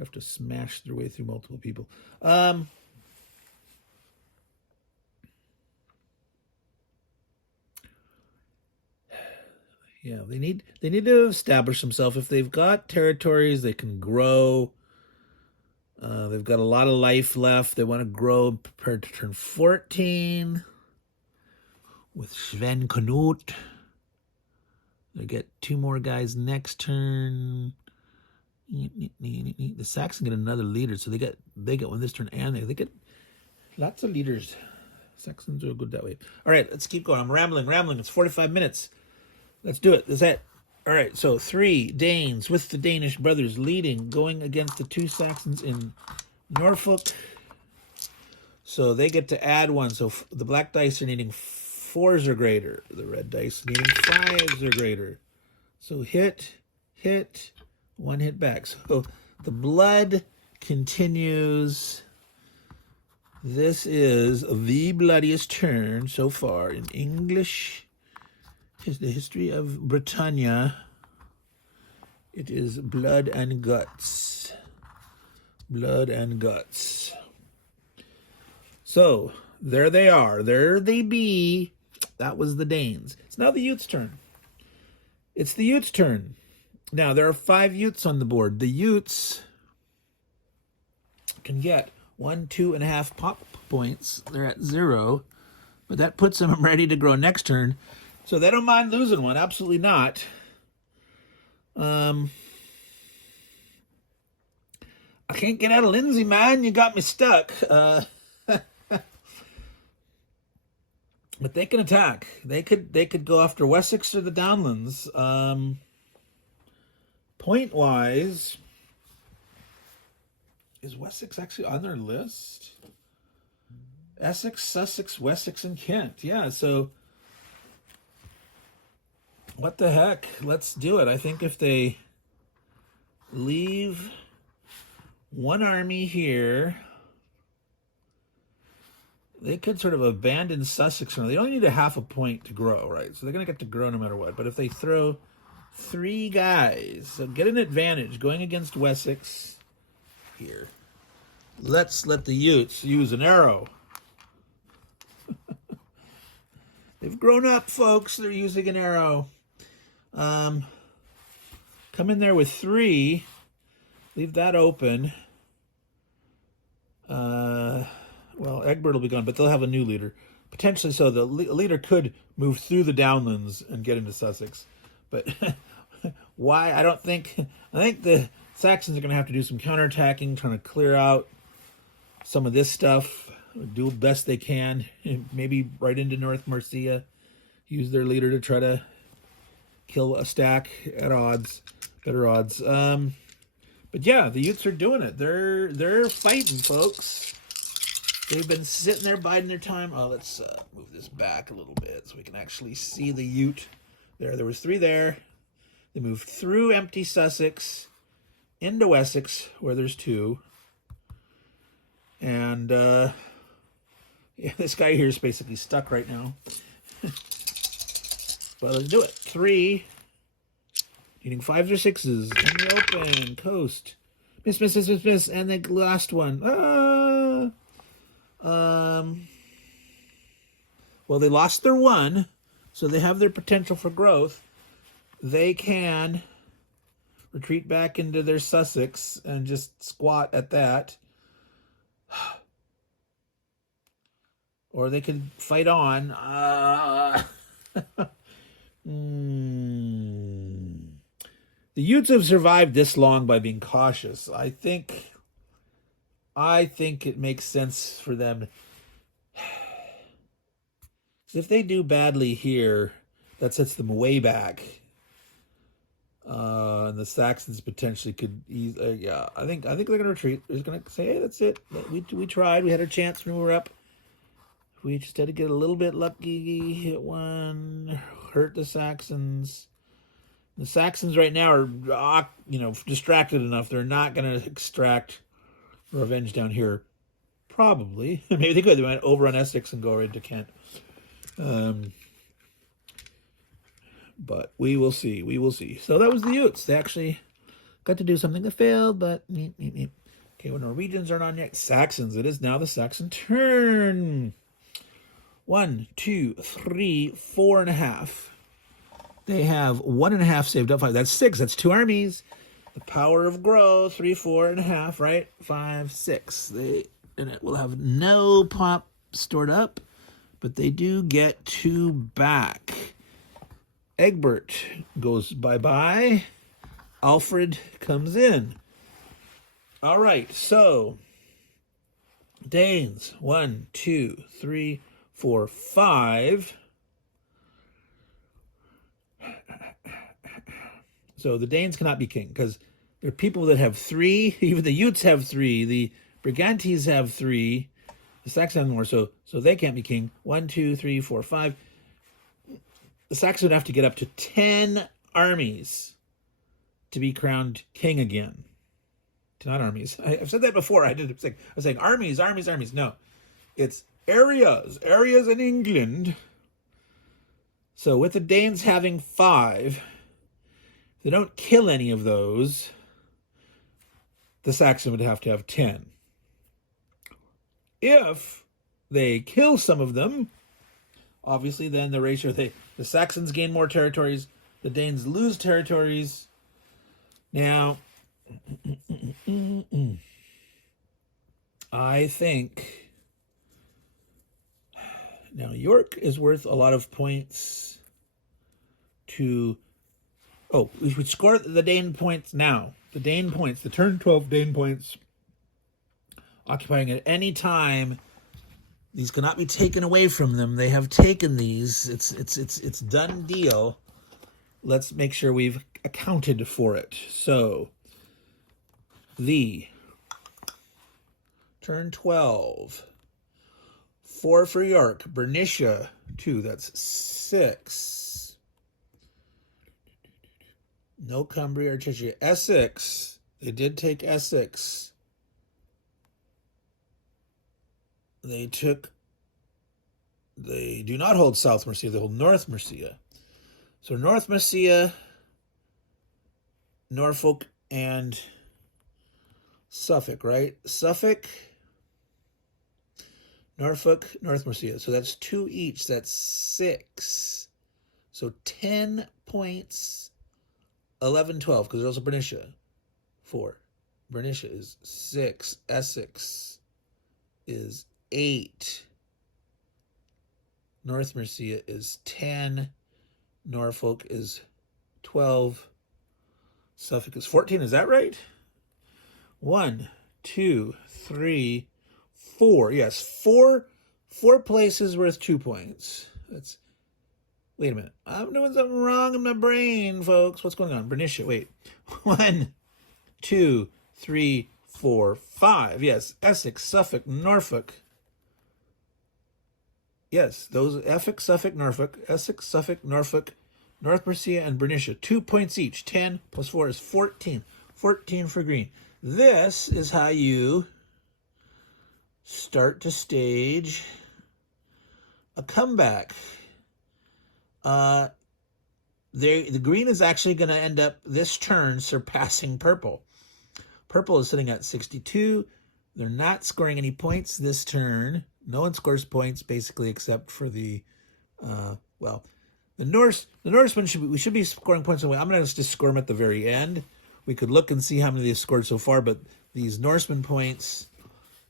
have to smash their way through multiple people. Yeah, they need to establish themselves. If they've got territories, they can grow. They've got a lot of life left. They want to grow, prepared to turn 14 with Sven Knut. They get 2 more guys next turn. The Saxons get another leader, so they get one this turn, and they get lots of leaders. Saxons are good that way. All right, let's keep going. I'm rambling. It's 45 minutes. Let's do it. That's it. All right, so 3 Danes with the Danish brothers leading, going against the 2 Saxons in Norfolk. So they get to add 1. So the black dice are needing 4s or greater. The red dice needing 5s or greater. So hit, 1 hit back. So the blood continues. This is the bloodiest turn so far in English. The history of Britannia. It is blood and guts. Blood and guts. So, there they are. There they be. That was the Danes. It's now the Utes' turn. It's the Utes' turn. Now, there are 5 Utes on the board. The Utes can get 1, 2.5 pop points. They're at 0. But that puts them ready to grow next turn. So they don't mind losing 1. Absolutely not. I can't get out of Lindsay, man. You got me stuck. But they can attack. They could go after Wessex or the Downlands. Point-wise, is Wessex actually on their list? Essex, Sussex, Wessex, and Kent. Yeah, so what the heck? Let's do it. I think if they leave 1 army here, they could sort of abandon Sussex. They only need a half a point to grow, right? So they're going to get to grow no matter what. But if they throw 3 guys, so get an advantage going against Wessex here. Let's let the Utes use an arrow. They've grown up, folks. They're using an arrow. Come in there with 3. Leave that open. Well, Egbert will be gone, but they'll have a new leader. Potentially so. The leader could move through the Downlands and get into Sussex. But why? I think the Saxons are going to have to do some counterattacking, trying to clear out some of this stuff, do the best they can, maybe right into North Mercia, use their leader to try to kill a stack at odds, better odds. But yeah, the Utes are doing it. They're fighting, folks. They've been sitting there biding their time. Oh, let's move this back a little bit so we can actually see the Ute. There was 3 there. They moved through empty Sussex into Wessex, where there's 2. And yeah, this guy here is basically stuck right now. Well, let's do it. 3. Needing 5s or 6s. In the open. Coast. Miss. And the last one. Well, they lost their 1, so they have their potential for growth. They can retreat back into their Sussex and just squat at that. Or they could fight on. The Utes have survived this long by being cautious. I think it makes sense for them. If they do badly here, that sets them way back. And the Saxons potentially could yeah, I think they're going to retreat. They're just going to say, hey, that's it. We tried. We had our chance when we were up. We just had to get a little bit lucky, hit 1, hurt the Saxons. The Saxons right now are, distracted enough. They're not going to extract revenge down here. Probably. Maybe they could. They might overrun Essex and go right into Kent. But we will see. So that was the Utes. They actually got to do something that failed, but okay, well, Norwegians aren't on yet. Saxons. It is now the Saxon turn. 1, 2, 3, 4.5. They have 1.5 saved up. 5. That's 6. That's 2 armies. The power of growth. 3, 4.5. Right? 5, 6. And it will have no pop stored up, but they do get 2 back. Egbert goes bye-bye. Alfred comes in. All right, so Danes, 1, 2, 3, 4, 5. So the Danes cannot be king because there are people that have 3. Even the Utes have 3. The Brigantes have 3. The Saxons have more, so they can't be king. 1, 2, 3, 4, 5. The Saxons would have to get up to 10 armies to be crowned king again. Not armies. I've said that before. I was saying armies. No, it's areas in England. So with the Danes having 5, if they don't kill any of those, the Saxons would have to have 10. If they kill some of them, obviously then the ratio, the Saxons gain more territories, the Danes lose territories. Now, I think now York is worth a lot of points to... Oh, we should score the Dane points now. The Dane points, the turn 12 Dane points, occupying at any time. These cannot be taken away from them. They have taken these. It's done deal. Let's make sure we've accounted for it. So, the turn 12. 4 for York. Bernicia, 2. That's 6. No Cumbria or Cheshire. Essex. They did take Essex. They do not hold South Mercia. They hold North Mercia. So North Mercia, Norfolk, and Suffolk, right? Suffolk, Norfolk, North Mercia. So that's 2 each. That's 6. So 10 points, 11, 12, because there's also Bernicia. 4. Bernicia is 6. Essex is 8. North Mercia is 10. Norfolk is 12. Suffolk is 14. Is that right? 1, 2, 3, 4. Yes, 4 places worth 2 points. That's... Wait a minute. I'm doing something wrong in my brain, folks. What's going on? Bernicia, wait. 1, 2, 3, 4, 5. Yes, Essex, Suffolk, Norfolk. Yes, those Essex, Suffolk, Norfolk, Essex, Suffolk, Norfolk, North Mercia, and Bernicia. 2 points each. 10 plus 4 is 14. 14 for green. This is how you start to stage a comeback. The green is actually going to end up this turn surpassing purple. Purple is sitting at 62. They're not scoring any points this turn. No one scores points basically except for the Norsemen should be scoring points away. I'm going to just score them at the very end. We could look and see how many they've scored so far, but these Norsemen points,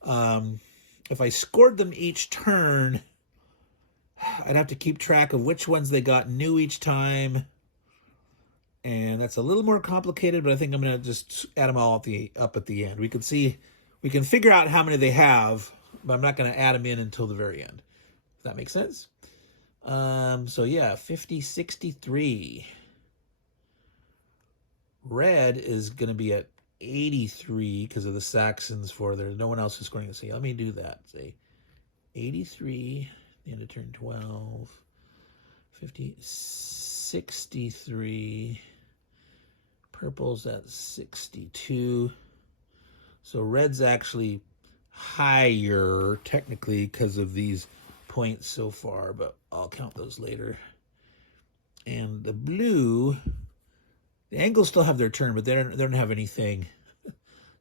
if I scored them each turn, I'd have to keep track of which ones they got new each time. And that's a little more complicated, but I think I'm going to just add them all up at the end. We can figure out how many they have, but I'm not going to add them in until the very end. Does that make sense? So yeah, 50, 63. Red is going to be at 83 because of the Saxons there's no one else who's scoring. Say, let me do that. Say 83, the end of turn 12, 50, 63. Purple's at 62. So red's actually higher technically because of these points so far, but I'll count those later. And the blue The Angles still have their turn, but they don't have anything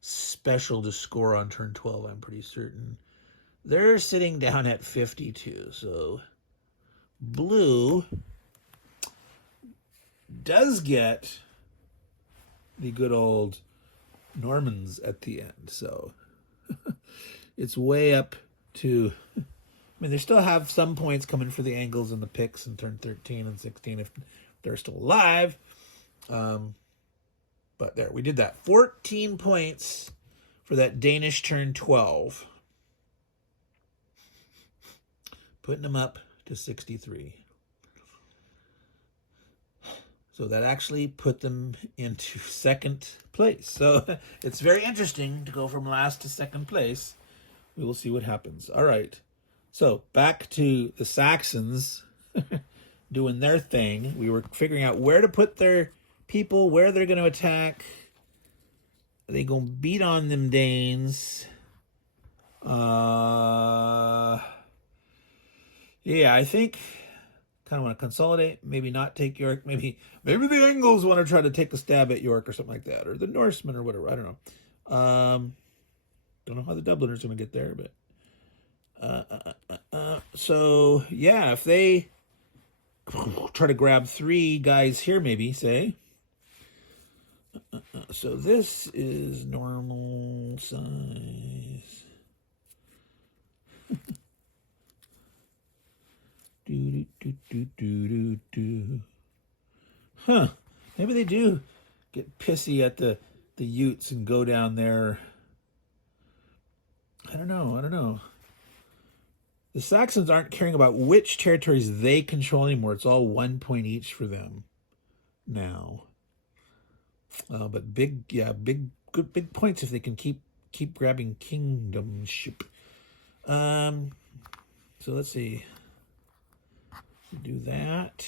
special to score on turn 12, I'm pretty certain. They're sitting down at 52, so blue does get the good old Normans at the end, so it's way up to... I mean, they still have some points coming for the Angles and the Picts in turn 13 and 16 if they're still alive. But there, we did that. 14 points for that Danish turn 12. Putting them up to 63. So that actually put them into second place. So it's very interesting to go from last to second place. We will see what happens. All right. So back to the Saxons doing their thing. We were figuring out where to put their people, where they're going to attack. Are they going to beat on them Danes? Yeah, I think kind of want to consolidate, maybe not take York, maybe the Angles want to try to take a stab at York or something like that, or the Norsemen or whatever. I don't know. Don't know how the Dubliners are going to get there, but so yeah, if they try to grab 3 guys here, maybe say. So this is normal size. Huh. Maybe they do get pissy at the Utes and go down there. I don't know. The Saxons aren't caring about which territories they control anymore. It's all 1 point each for them now. But big points if they can keep grabbing kingdomship. So let's see. Do that.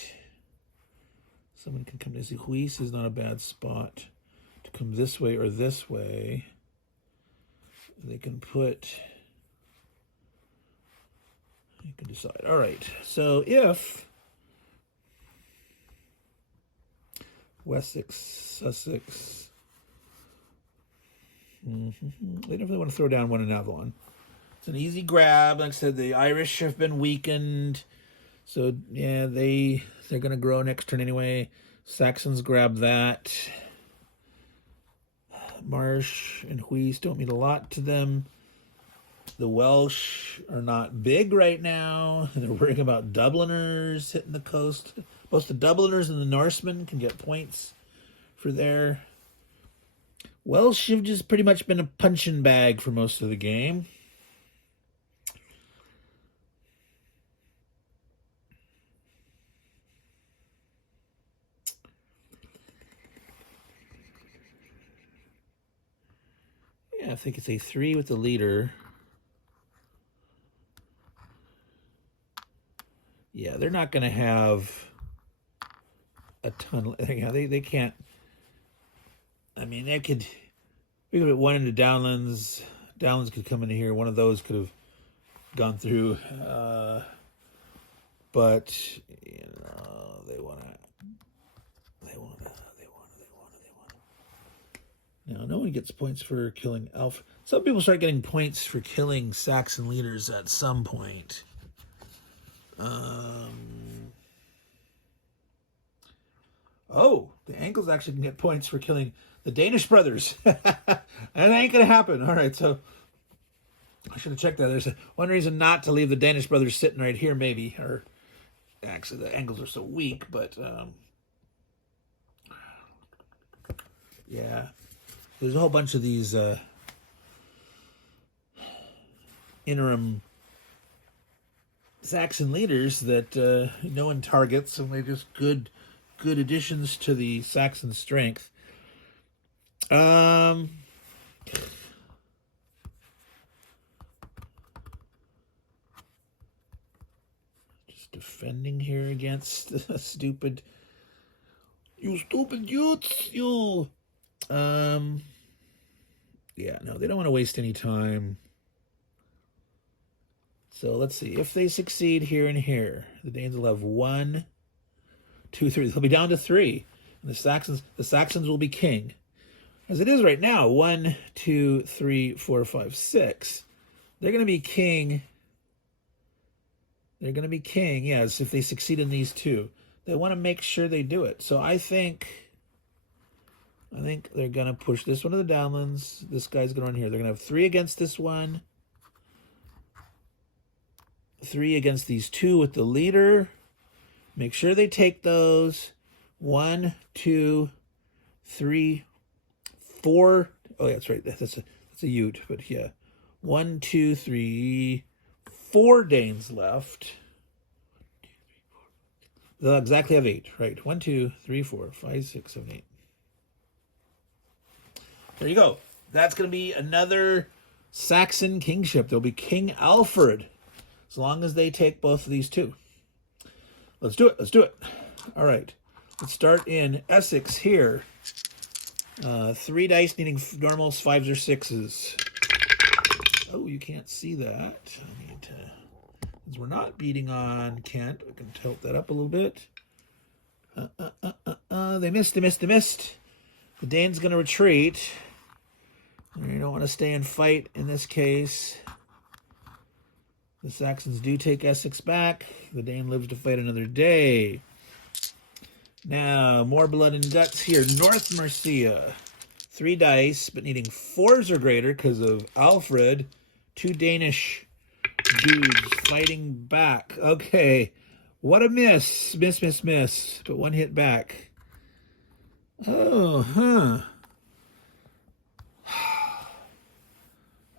Someone can come to see. Huis is not a bad spot to come this way or this way. They can put... You can decide. All right. So if Wessex, Sussex... They definitely want to throw down one in Avalon. It's an easy grab. Like I said, the Irish have been weakened. So, yeah, they're going to grow next turn anyway. Saxons grab that. Marsh and Huis don't mean a lot to them. The Welsh are not big right now. They're worrying about Dubliners hitting the coast. Both the Dubliners and the Norsemen can get points for their... Welsh have just pretty much been a punching bag for most of the game. Yeah, I think it's a 3 with the leader. Yeah, they're not going to have a ton. They can't. I mean, we could put one into Downlands. Downlands could come into here. One of those could have gone through. But you know, they want to. Now, no one gets points for killing Alpha. Some people start getting points for killing Saxon leaders at some point. Oh, the Angles actually can get points for killing the Danish brothers. And that ain't going to happen. All right, so I should have checked that. There's one reason not to leave the Danish brothers sitting right here, maybe. Or actually, the Angles are so weak, but yeah. There's a whole bunch of these interim Saxon leaders that no one targets, and they're just good additions to the Saxon strength. Just defending here against stupid... You stupid youths, you... Yeah, no, they don't want to waste any time. So let's see. If they succeed here and here, the Danes will have 1, 2, 3. They'll be down to 3. And the Saxons will be king. As it is right now, 1, 2, 3, 4, 5, 6. They're going to be king. They're going to be king, yes, if they succeed in these two. They want to make sure they do it. So I think they're going to push this one to the downlands. This guy's going on here. They're going to have 3 against this one. 3 against these 2 with the leader. Make sure they take those. 1, 2, 3, 4. Oh, yeah, that's right. That's a Ute, but yeah. 1, 2, 3, 4 Danes left. They'll exactly have 8, right? 1, 2, 3, 4, 5, 6, 7, 8. There you go. That's going to be another Saxon kingship. There'll be King Alfred, as long as they take both of these 2. Let's do it. Let's do it. All right. Let's start in Essex here. 3 dice needing normals, 5s or 6s. Oh, you can't see that. I need to, because we're not beating on Kent. I can tilt that up a little bit. They missed. The Dane's going to retreat. You don't want to stay and fight in this case. The Saxons do take Essex back. The Dane lives to fight another day. Now, more blood and guts here. North Mercia. 3 dice, but needing 4s or greater because of Alfred. 2 Danish dudes fighting back. Okay. What a miss. Miss. But 1 hit back. Oh, huh.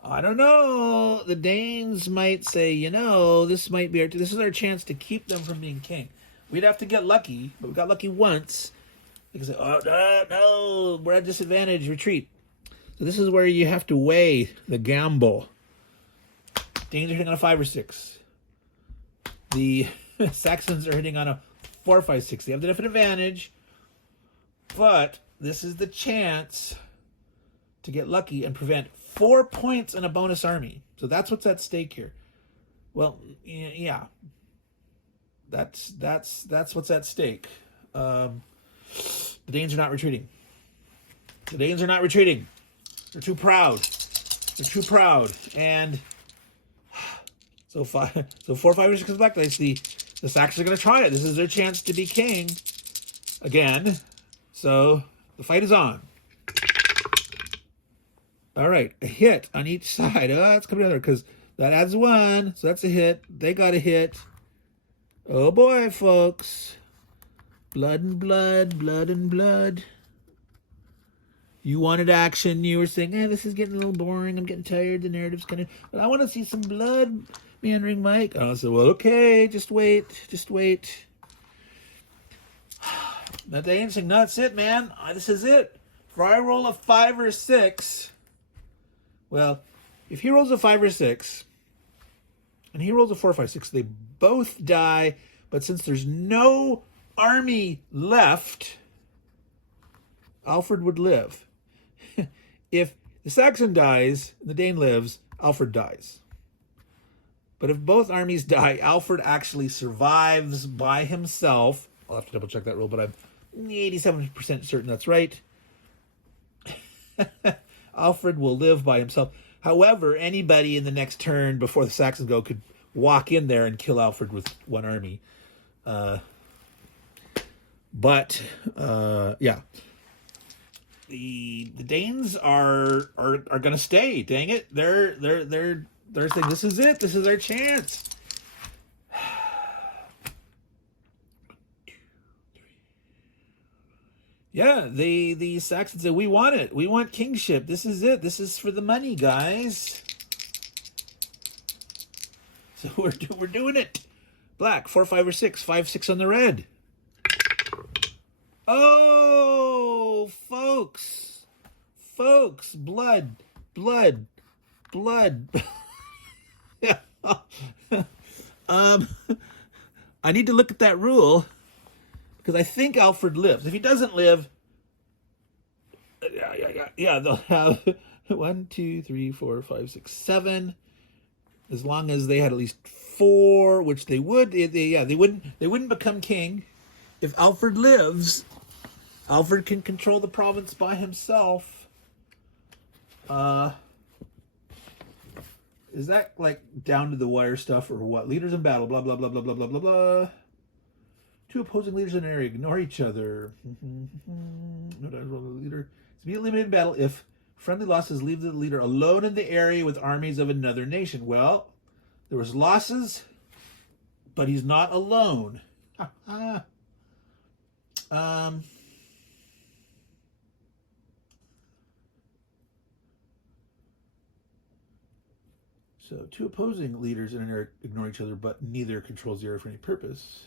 I don't know. The Danes might say, this might be this is our chance to keep them from being king. We'd have to get lucky, but we got lucky once. They can say, no, we're at disadvantage, retreat. So this is where you have to weigh the gamble. Danes are hitting on a 5 or 6. The Saxons are hitting on a 4, 5, 6. They have the definite advantage, but this is the chance to get lucky and prevent 4 points in a bonus army. So that's what's at stake here. Well, yeah. That's what's at stake. The Danes are not retreating. They're too proud. And so 4, 5, or 6 black dice. The Saxons are going to try it. This is their chance to be king again. So the fight is on. All right, a hit on each side. Oh, it's coming together because that adds 1. So that's a hit. They got a hit. Oh boy, folks. Blood and blood. You wanted action. You were saying, this is getting a little boring. I'm getting tired. The narrative's kind of... But I want to see some blood, Meandering Mike. I said, well, okay, just wait. That they ain't saying, no, that's it, man. This is it. If I roll a 5 or 6... Well, if he rolls a 5 or 6, and he rolls a 4, 5, 6, they both die. But since there's no army left, Alfred would live. If the Saxon dies and the Dane lives, Alfred dies. But if both armies die, Alfred actually survives by himself. I'll have to double check that rule, but I'm 87% certain that's right. Alfred will live by himself. However, anybody in the next turn before the Saxons go could walk in there and kill Alfred with 1 army. Yeah. The Danes are going to stay. Dang it. They're saying this is it. This is their chance. Yeah, the Saxons said, we want it. We want kingship. This is it. This is for the money, guys. So we're doing it. Black, 4, 5, or 6. 5, 6 on the red. Oh, folks. Blood. Yeah. I need to look at that rule. Because I think Alfred lives. If he doesn't live, yeah, they'll have 1, 2, 3, 4, 5, 6, 7. As long as they had at least 4, which they would. They wouldn't become king if Alfred lives. Alfred can control the province by himself. Is that like down to the wire stuff or what? Leaders in battle, blah, blah, blah, blah, blah, blah, blah, blah. Two opposing leaders in an area ignore each other. Leader to be eliminated in battle if friendly losses leave the leader alone in the area with armies of another nation. Well, there was losses, but he's not alone. So two opposing leaders in an area ignore each other, but neither controls the area for any purpose.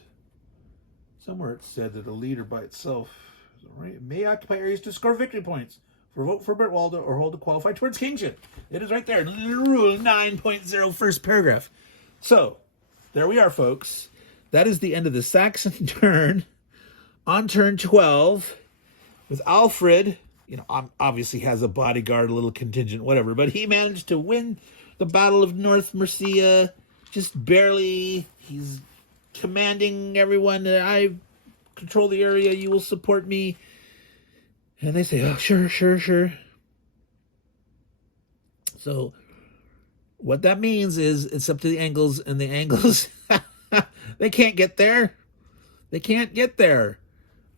Somewhere it said that a leader by itself, right, may occupy areas to score victory points, for vote for Bertwalda, or hold to qualify towards kingship. It is right there in Rule 9.0, first paragraph. So, there we are, folks. That is the end of the Saxon turn. On turn 12, with Alfred, obviously has a bodyguard, a little contingent, whatever, but he managed to win the Battle of North Mercia, just barely. He's commanding everyone that I control the area, you will support me. And they say, oh, sure. So what that means is it's up to the Angles, and the Angles, they can't get there.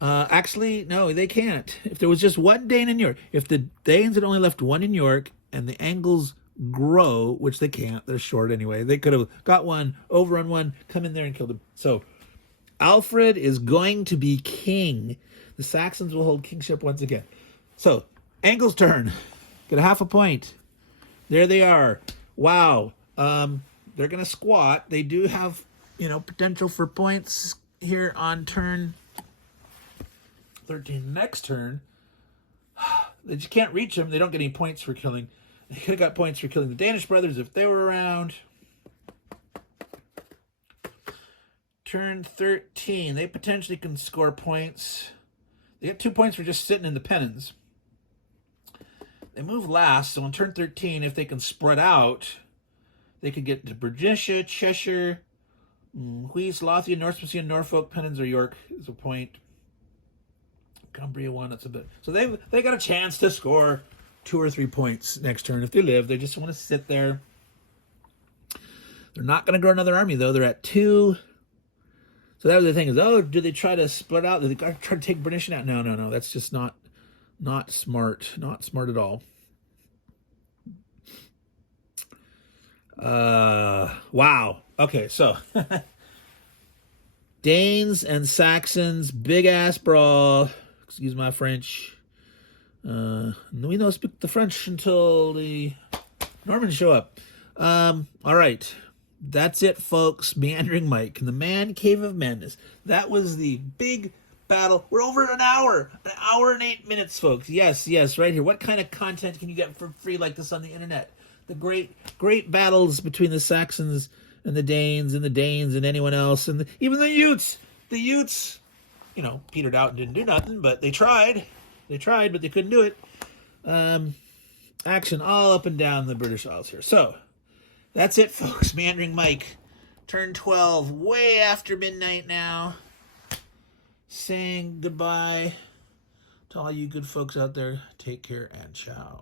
Actually, no, they can't. If there was just one Dane in York, if the Danes had only left one in York and the Angles grow, which they can't, they're short anyway, they could have got one, overrun one, come in there and killed him. So Alfred is going to be king. The Saxons will hold kingship once again. So Angles' turn. Get a half a point. There they are. Wow. They're going to squat. They do have, potential for points here on turn 13. Next turn, they just can't reach them. They don't get any points for killing. They could have got points for killing the Danish brothers if they were around. Turn 13. They potentially can score points. They get 2 points for just sitting in the pennons. They move last, so on turn 13, if they can spread out, they could get to Britannia, Cheshire, Huis, Lothian, North Mercia, Norfolk, pennons, or York is a point. Cumbria 1, that's a bit. So they got a chance to score 2 or 3 points next turn if they live. They just want to sit there. They're not going to grow another army, though. They're at 2. So that was the thing is, do they try to split out? Do they try to take Britannia out? No. That's just not smart. Not smart at all. Wow. Okay, so Danes and Saxons, big-ass brawl. Excuse my French. We don't speak the French until the Normans show up. All right. That's it, folks. Meandering Mike in the Man Cave of Madness. That was the big battle. We're over an hour and 8 minutes, folks. Yes, right here. What kind of content can you get for free like this on the internet? The great battles between the Saxons and the Danes and anyone else, and even the Utes. The Utes, petered out and didn't do nothing, but they tried. But they couldn't do it. Action all up and down the British Isles here. So, that's it, folks. Meandering Mike. Turn 12, way after midnight now. Saying goodbye to all you good folks out there. Take care and ciao.